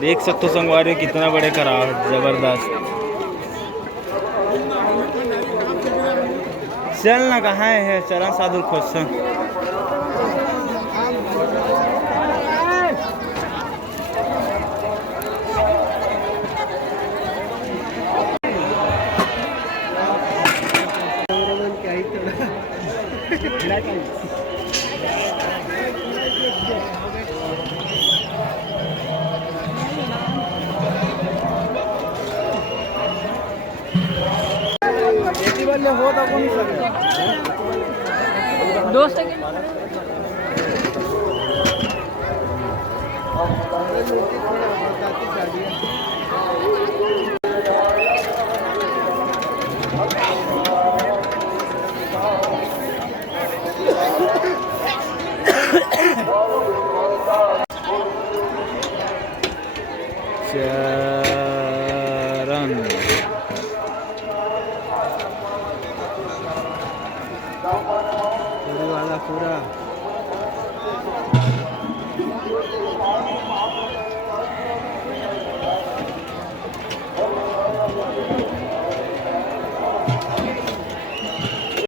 देख सकते हो संगवारी कितना बड़े करा, जबरदस्त। चल ना, कहाँ है चरण साधु खोज। होता कोणी दोस्त चरण वाला पूरा